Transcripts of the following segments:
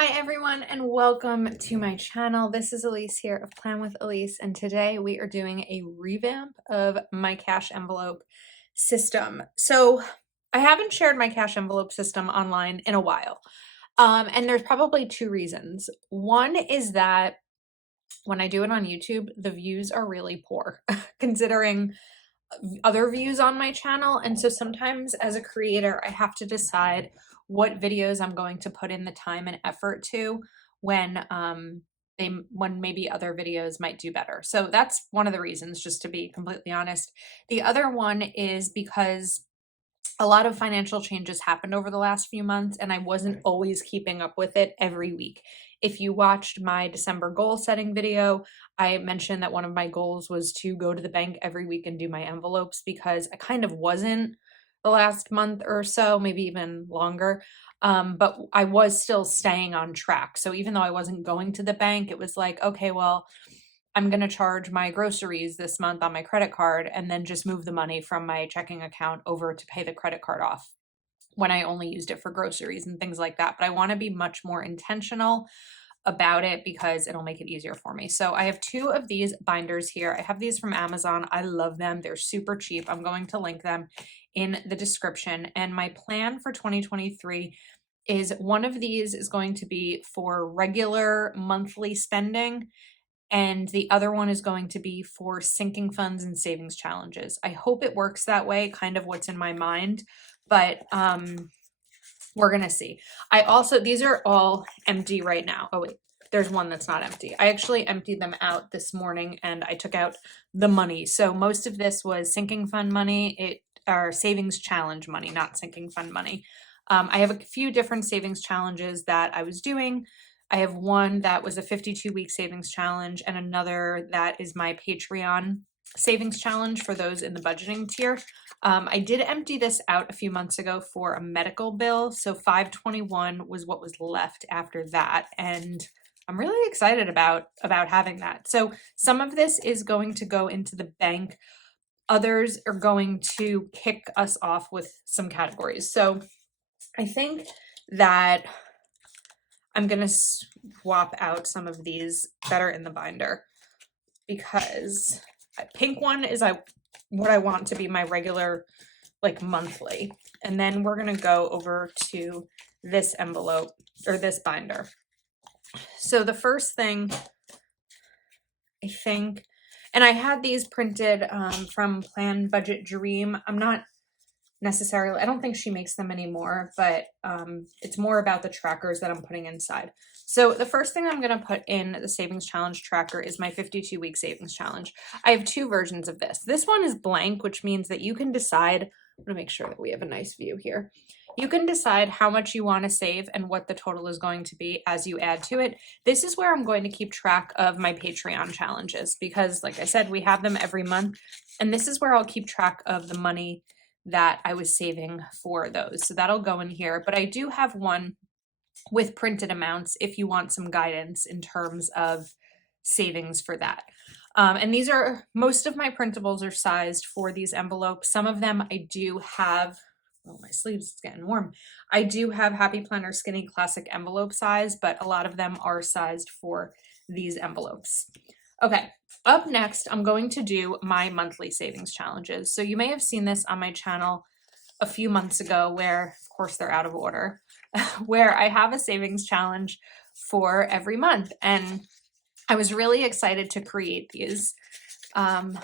Hi everyone and welcome to my channel. This is Elise here of Plan with Elise, and today we are doing a revamp of my cash envelope system. So I haven't shared my cash envelope system online in a while. And there's probably two reasons. One is that when I do it on YouTube, the views are really poor considering other views on my channel. And so sometimes as a creator, I have to decide what videos I'm going to put in the time and effort to when when maybe other videos might do better. So that's one of the reasons, just to be completely honest. The other one is because a lot of financial changes happened over the last few months, and I wasn't always keeping up with it every week. If you watched my December goal setting video, I mentioned that one of my goals was to go to the bank every week and do my envelopes, because I kind of wasn't the last month or so, maybe even longer. But I was still staying on track. So even though I wasn't going to the bank, it was like, okay, well, I'm going to charge my groceries this month on my credit card and then just move the money from my checking account over to pay the credit card off when I only used it for groceries and things like that. But I want to be much more intentional about it because it'll make it easier for me. So I have two of these binders here. I have these from Amazon. I love them. They're super cheap. I'm going to link them in the description. And my plan for 2023 is one of these is going to be for regular monthly spending, and the other one is going to be for sinking funds and savings challenges. I hope it works that way, kind of what's in my mind, but we're gonna see. I also, these are all empty right now. Oh wait, there's one that's not empty. I actually emptied them out this morning and I took out the money. So most of this was sinking fund money, or savings challenge money, not sinking fund money. I have a few different savings challenges that I was doing. I have one that was a 52-week savings challenge and another that is my Patreon savings challenge for those in the budgeting tier. I did empty this out a few months ago for a medical bill. So 521 was what was left after that. And I'm really excited about having that. So some of this is going to go into the bank. Others are going to kick us off with some categories. So I think that I'm going to swap out some of these that are in the binder, because pink one is what I want to be my regular, like, monthly. And then we're going to go over to this envelope, or this binder. So the first thing, I think, and I had these printed from Plan Budget Dream. I'm not necessarily, I don't think she makes them anymore, but it's more about the trackers that I'm putting inside. So the first thing I'm going to put in the savings challenge tracker is my 52-week savings challenge. I have two versions of this. This one is blank, which means that you can decide, I'm going to make sure that we have a nice view here. You can decide how much you want to save and what the total is going to be as you add to it. This is where I'm going to keep track of my Patreon challenges because, like I said, we have them every month. And this is where I'll keep track of the money that I was saving for those. So that'll go in here. But I do have one with printed amounts if you want some guidance in terms of savings for that. And these are, most of my printables are sized for these envelopes. Some of them I do have, oh, my sleeves, it's getting warm. I do have Happy Planner Skinny Classic envelope size, but a lot of them are sized for these envelopes. Okay, up next, I'm going to do my monthly savings challenges. So you may have seen this on my channel a few months ago where, of course, they're out of order, where I have a savings challenge for every month. And I was really excited to create these. Why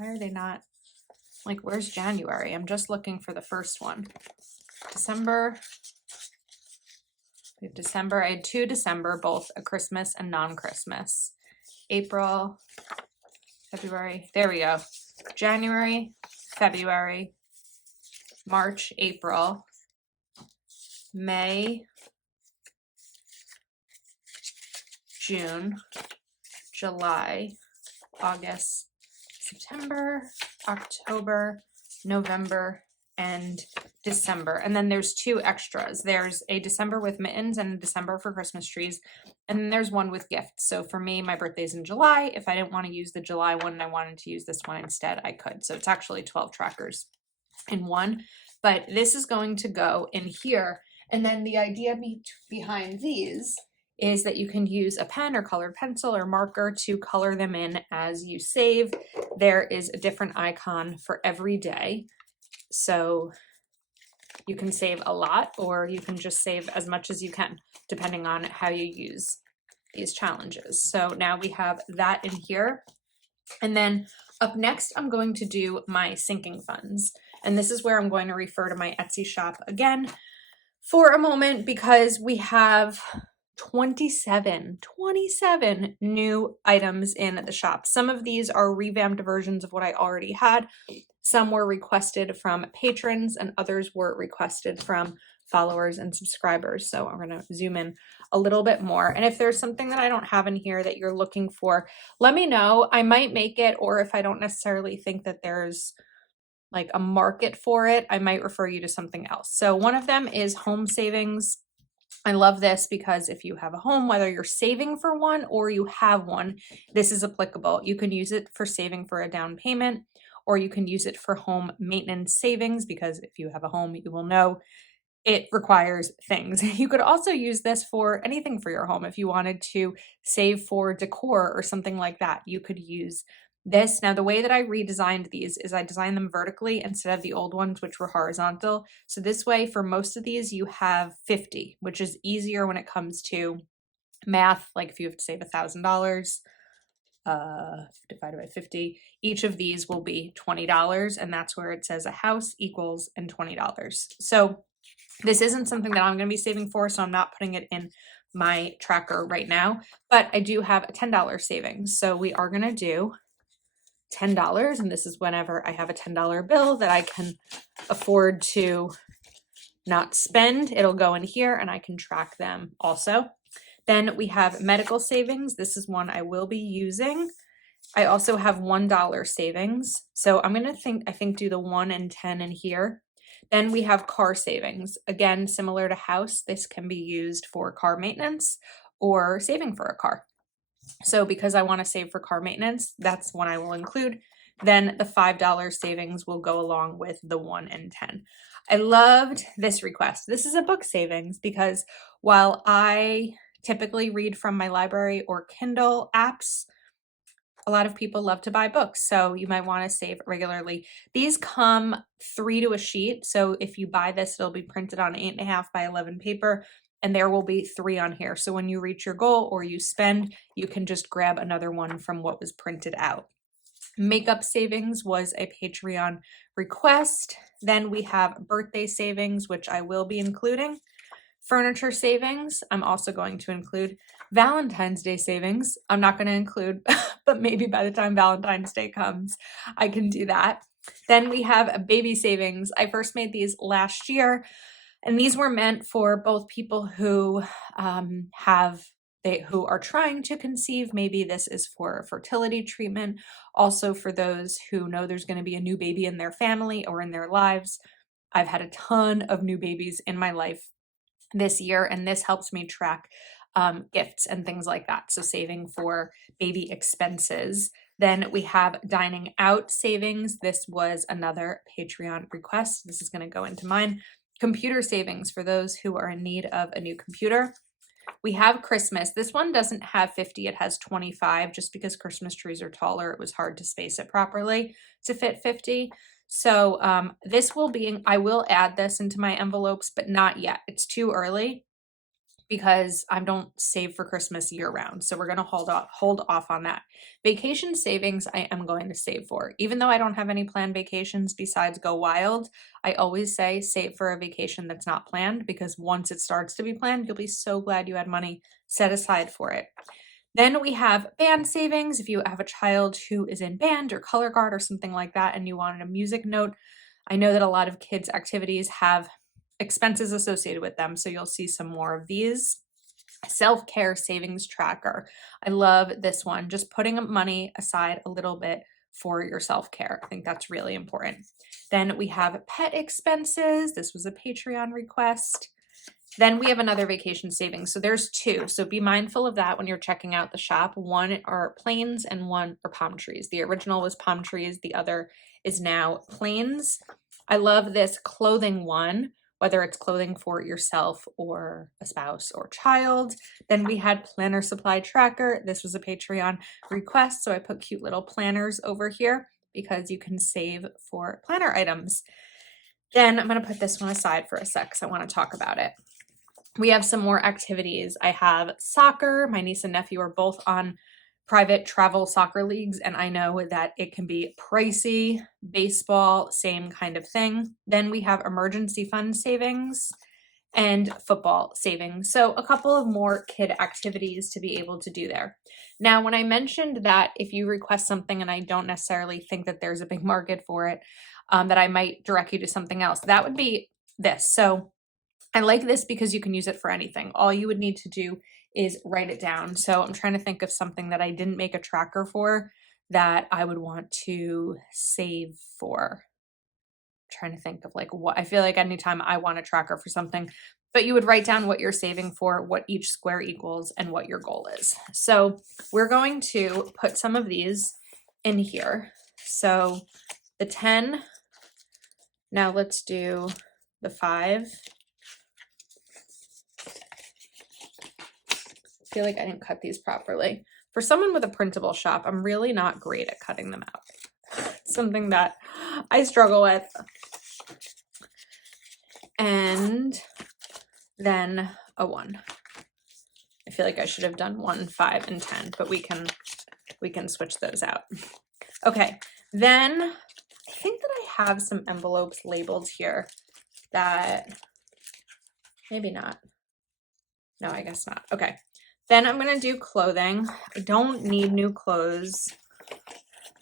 are they not, like, where's January? I'm just looking for the first one. December. We have December. I had two December, both a Christmas and non-Christmas. April, February, there we go. January, February, March, April, May, June, July, August, September, October, November, and December. And then there's two extras. There's a December with mittens and a December for Christmas trees. And then there's one with gifts. So for me, my birthday's in July. If I didn't want to use the July one and I wanted to use this one instead, I could. So it's actually 12 trackers in one. But this is going to go in here. And then the idea behind these is that you can use a pen or colored pencil or marker to color them in as you save. There is a different icon for every day. So you can save a lot, or you can just save as much as you can, depending on how you use these challenges. So now we have that in here. And then up next, I'm going to do my sinking funds. And this is where I'm going to refer to my Etsy shop again for a moment, because we have 27 new items in the shop. Some of these are revamped versions of what I already had. Some were requested from patrons and others were requested from followers and subscribers. So I'm going to zoom in a little bit more. And if there's something that I don't have in here that you're looking for, let me know. I might make it, or if I don't necessarily think that there's like a market for it, I might refer you to something else. So one of them is home savings. I love this because if you have a home, whether you're saving for one or you have one, this is applicable. You can use it for saving for a down payment, or you can use it for home maintenance savings, because if you have a home, you will know it requires things. You could also use this for anything for your home. If you wanted to save for decor or something like that, you could use this. Now, the way that I redesigned these is I designed them vertically instead of the old ones, which were horizontal. So this way, for most of these, you have 50, which is easier when it comes to math. Like if you have to save $1,000, divided by 50, each of these will be $20. And that's where it says a house equals and $20. So this isn't something that I'm going to be saving for, so I'm not putting it in my tracker right now, but I do have a $10 savings. So we are going to do $10, and this is whenever I have a $10 bill that I can afford to not spend, it'll go in here and I can track them also. Then we have medical savings. This is one I will be using. I also have $1 savings. So I'm going to I think do the 1 and 10 in here. Then we have car savings. Again, similar to house, this can be used for car maintenance or saving for a car. So because I want to save for car maintenance, that's one I will include. Then the $5 savings will go along with the 1 and 10. I loved this request. This is a book savings because while I typically read from my library or Kindle apps, a lot of people love to buy books, so you might want to save regularly. These come 3 to a sheet, so if you buy this, it'll be printed on 8.5 by 11 paper, and there will be 3 on here. So when you reach your goal or you spend, you can just grab another one from what was printed out. Makeup savings was a Patreon request. Then we have birthday savings, which I will be including. Furniture savings, I'm also going to include. Valentine's Day savings, I'm not going to include, but maybe by the time Valentine's Day comes, I can do that. Then we have baby savings. I first made these last year, and these were meant for both people who who are trying to conceive. Maybe this is for fertility treatment. Also for those who know there's going to be a new baby in their family or in their lives. I've had a ton of new babies in my life this year, and this helps me track gifts and things like that. So saving for baby expenses. Then we have dining out savings. This was another Patreon request. This is going to go into mine. Computer savings for those who are in need of a new computer. We have Christmas. This one doesn't have 50, it has 25, just because Christmas trees are taller. It was hard to space it properly to fit 50. So this will be, I will add this into my envelopes, but not yet. It's too early because I don't save for Christmas year round. So we're going to hold off on that. Vacation savings I am going to save for. Even though I don't have any planned vacations besides Go Wild, I always say save for a vacation that's not planned, because once it starts to be planned, you'll be so glad you had money set aside for it. Then we have band savings. If you have a child who is in band or color guard or something like that and you wanted a music note, I know that a lot of kids' activities have expenses associated with them, so you'll see some more of these. Self-care savings tracker. I love this one. Just putting money aside a little bit for your self-care. I think that's really important. Then we have pet expenses. This was a Patreon request. Then we have another vacation savings. So there's 2. So be mindful of that when you're checking out the shop. One are planes and one are palm trees. The original was palm trees. The other is now planes. I love this clothing one, whether it's clothing for yourself or a spouse or child. Then we had planner supply tracker. This was a Patreon request, so I put cute little planners over here because you can save for planner items. Then I'm going to put this one aside for a sec because I want to talk about it. We have some more activities. I have soccer. My niece and nephew are both on private travel soccer leagues, and I know that it can be pricey. Baseball, same kind of thing. Then we have emergency fund savings and football savings. So a couple of more kid activities to be able to do there. Now, when I mentioned that if you request something and I don't necessarily think that there's a big market for it, that I might direct you to something else, that would be this. So I like this because you can use it for anything. All you would need to do is write it down. So I'm trying to think of something that I didn't make a tracker for that I would want to save for. I'm trying to think of like what I feel like anytime I want a tracker for something, but you would write down what you're saving for, what each square equals, and what your goal is. So we're going to put some of these in here. So the 10, now let's do the 5. I feel like I didn't cut these properly. For someone with a printable shop, I'm really not great at cutting them out. Something that I struggle with. And then a 1. I feel like I should have done 1, 5, and 10, but we can switch those out. Okay, then I think that I have some envelopes labeled here that maybe not. No, I guess not. Okay. Then I'm going to do clothing. I don't need new clothes,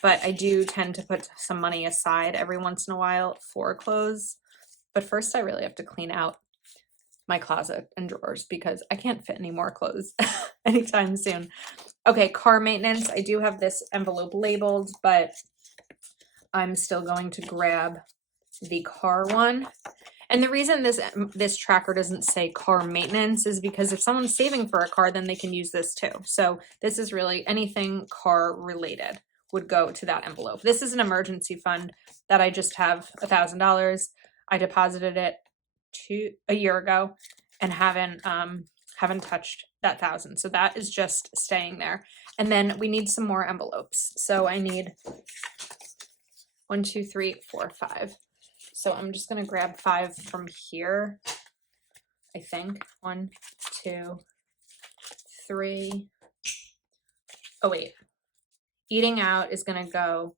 but I do tend to put some money aside every once in a while for clothes. But first I really have to clean out my closet and drawers because I can't fit any more clothes anytime soon. Okay, car maintenance. I do have this envelope labeled, but I'm still going to grab the car one. And the reason this tracker doesn't say car maintenance is because if someone's saving for a car, then they can use this too. So this is really anything car related would go to that envelope. This is an emergency fund that I just have $1,000. I deposited it a year ago and haven't touched that 1,000. So that is just staying there. And then we need some more envelopes. So I need 1, 2, 3, 4, 5. So I'm just going to grab 5 from here, I think. 1, 2, 3. Oh, wait. Eating out is going to go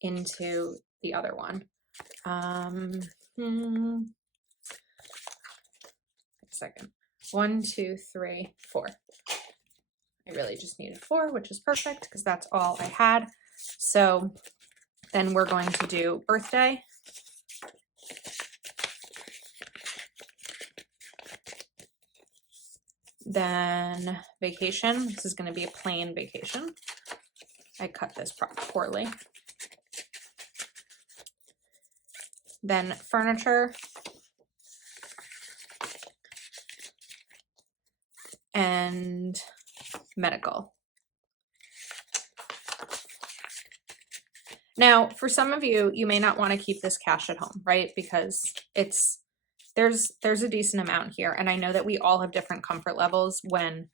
into the other one. A second. 1, 2, 3, 4. I really just needed 4, which is perfect because that's all I had. So then we're going to do birthday. Then vacation. This is going to be a plain vacation. I cut this poorly. Then furniture. And medical. Now, for some of you, you may not want to keep this cash at home, right? Because there's a decent amount here. And I know that we all have different comfort levels when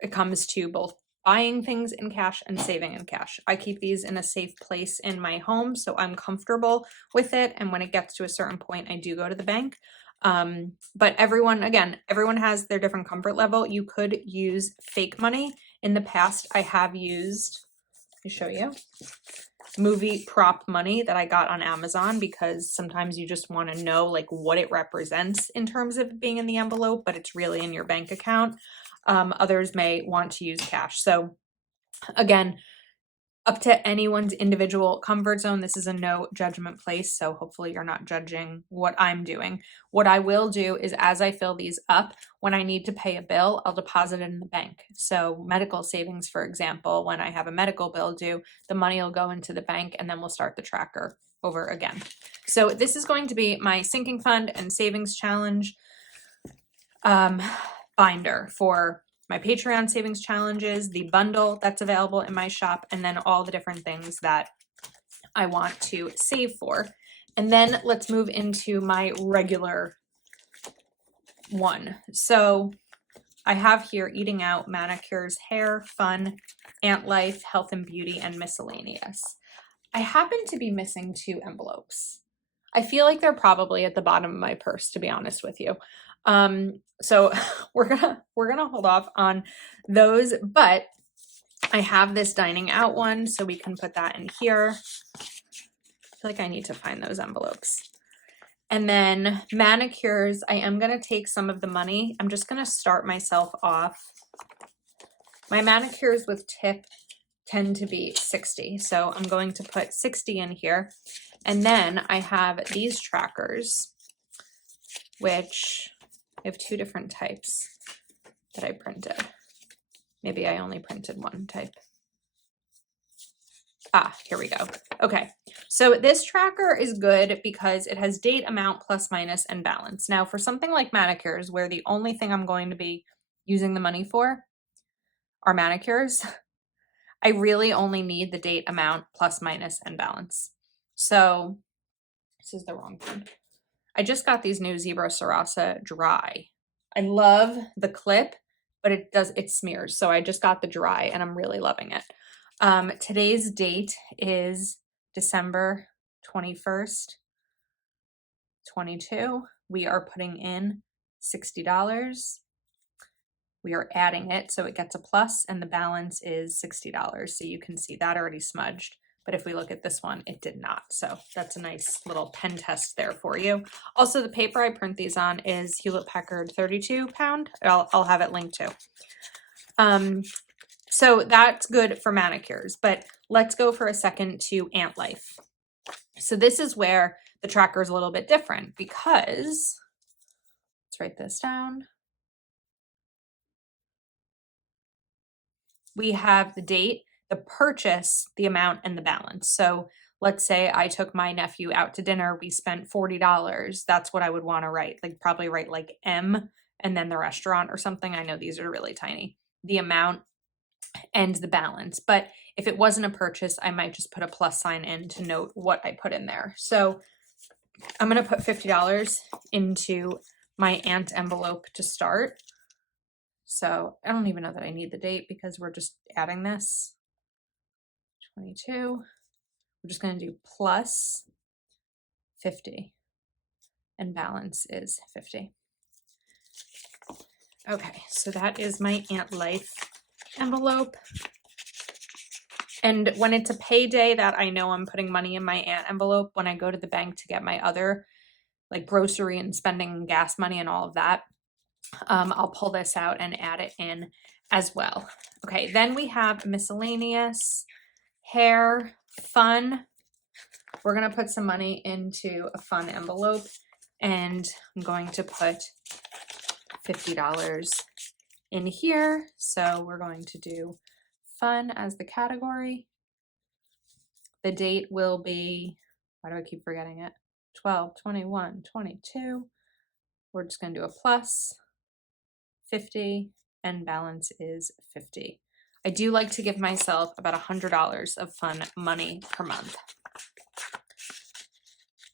it comes to both buying things in cash and saving in cash. I keep these in a safe place in my home, so I'm comfortable with it. And when it gets to a certain point, I do go to the bank. But everyone has their different comfort level. You could use fake money. In the past, I have used, let me show you, movie prop money that I got on Amazon because sometimes you just want to know like what it represents in terms of being in the envelope, but it's really in your bank account. Others may want to use cash. So again, up to anyone's individual comfort zone. This is a no judgment place, so hopefully you're not judging what I'm doing. What I will do is as I fill these up, when I need to pay a bill, I'll deposit it in the bank. So medical savings, for example, when I have a medical bill due, the money will go into the bank and then we'll start the tracker over again. So this is going to be my sinking fund and savings challenge binder for my Patreon savings challenges, the bundle that's available in my shop, and then all the different things that I want to save for. And then let's move into my regular one. So I have here eating out, manicures, hair, fun, ant life, health and beauty, and miscellaneous. I happen to be missing 2 envelopes. I feel like they're probably at the bottom of my purse, to be honest with you. So we're gonna hold off on those, but I have this dining out one, so we can put that in here. I feel like I need to find those envelopes. And then manicures, I am gonna take some of the money. I'm just gonna start myself off. My manicures with tip tend to be 60, so I'm going to put 60 in here. And then I have these trackers, which I have 2 different types that I printed. Maybe I only printed one type. Ah, here we go. Okay, so this tracker is good because it has date, amount, plus, minus, and balance. Now, for something like manicures, where the only thing I'm going to be using the money for are manicures, I really only need the date, amount, plus, minus, and balance. So this is the wrong one. I just got these new Zebra Sarasa dry. I love the clip, but it smears. So I just got the dry and I'm really loving it. Today's date is December 21st, 22. We are putting in $60. We are adding it so it gets a plus, and the balance is $60. So you can see that already smudged. But if we look at this one, it did not. So that's a nice little pen test there for you. Also, the paper I print these on is Hewlett Packard 32 pound. I'll have it linked too. So that's good for manicures, but let's go for a second to ant life. So this is where the tracker is a little bit different because, let's write this down. We have the date, the purchase, the amount, and the balance. So let's say I took my nephew out to dinner, we spent $40. That's what I would want to write, like probably write like M and then the restaurant or something. I know these are really tiny. The amount and the balance. But if it wasn't a purchase, I might just put a plus sign in to note what I put in there. So I'm going to put $50 into my ant envelope to start. So I don't even know that I need the date because we're just adding this. 22. We're just going to do plus 50 and balance is 50. Okay, so that is my ant life envelope. And when it's a payday that I know I'm putting money in my ant envelope, when I go to the bank to get my other like grocery and spending gas money and all of that, I'll pull this out and add it in as well. Okay, then we have miscellaneous, hair, fun. We're gonna put some money into a fun envelope and I'm going to put $50 in here. So we're going to do fun as the category. The date will be, why do I keep forgetting it? 12, 21, 22. We're just going to do a plus 50 and balance is 50. I do like to give myself about $100 of fun money per month.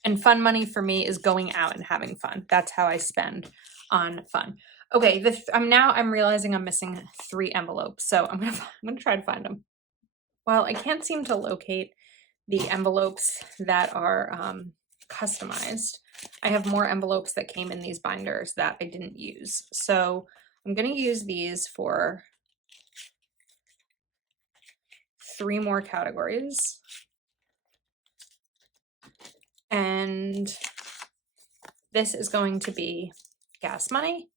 And fun money for me is going out and having fun. That's how I spend on fun. Okay, I'm realizing I'm missing 3 envelopes, so I'm gonna try to find them. Well, I can't seem to locate the envelopes that are customized. I have more envelopes that came in these binders that I didn't use. So I'm going to use these for 3 more categories. And this is going to be gas money.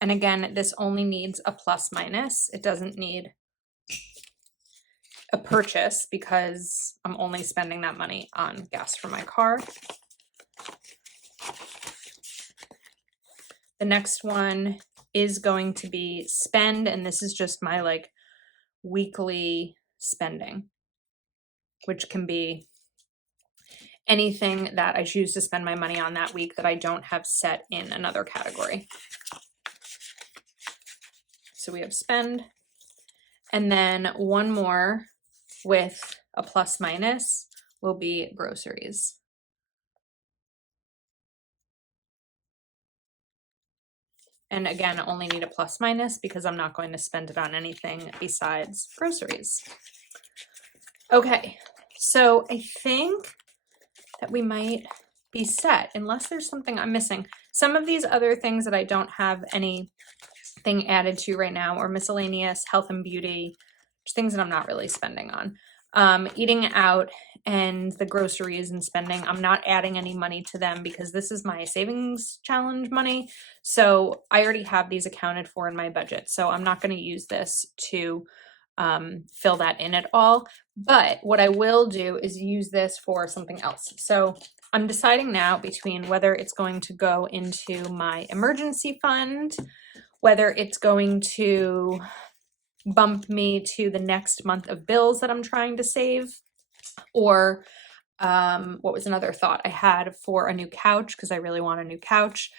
And again, this only needs a plus minus. It doesn't need a purchase because I'm only spending that money on gas for my car. The next one is going to be spend, and this is just my like weekly spending, which can be anything that I choose to spend my money on that week that I don't have set in another category. So we have spend, and then one more with a plus minus, will be groceries. And again, I only need a plus minus because I'm not going to spend it on anything besides groceries. Okay, so I think that we might be set unless there's something I'm missing. Some of these other things that I don't have anything added to right now are miscellaneous, health and beauty, just things that I'm not really spending on. Eating out and the groceries and spending, I'm not adding any money to them because this is my savings challenge money. So I already have these accounted for in my budget. So I'm not going to use this to fill that in at all. But what I will do is use this for something else. So I'm deciding now between whether it's going to go into my emergency fund, whether it's going to bump me to the next month of bills that I'm trying to save, or what was another thought I had for a new couch, because I really want a new couch.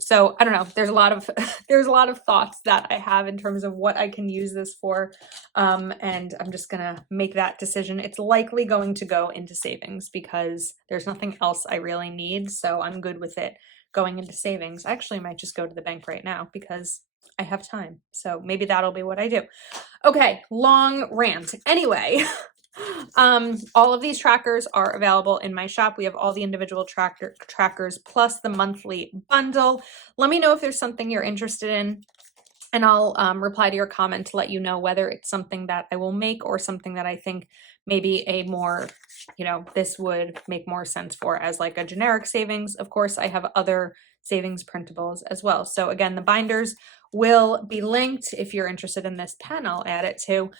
So I don't know, there's a lot of there's a lot of thoughts that I have in terms of what I can use this for, and I'm just gonna make that decision. It's likely going to go into savings because there's nothing else I really need, so I'm good with it going into savings. I actually might just go to the bank right now because I have time, so maybe that'll be what I do. Okay, long rant. Anyway, all of these trackers are available in my shop. We have all the individual trackers plus the monthly bundle. Let me know if there's something you're interested in, and I'll reply to your comment to let you know whether it's something that I will make or something that I think maybe a more, this would make more sense for as like a generic savings. Of course, I have other savings printables as well. So again, the binders will be linked. If you're interested in this pen, I'll add it too.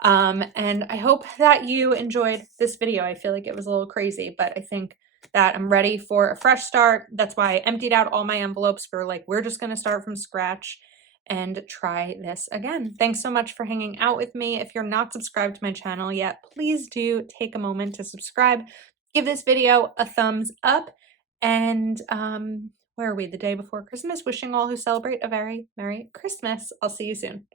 And I hope that you enjoyed this video. I feel like it was a little crazy, but I think that I'm ready for a fresh start. That's why I emptied out all my envelopes for we're just going to start from scratch and try this again. Thanks so much for hanging out with me. If you're not subscribed to my channel yet, please do take a moment to subscribe. Give this video a thumbs up. And where are we? The day before Christmas. Wishing all who celebrate a very Merry Christmas. I'll see you soon.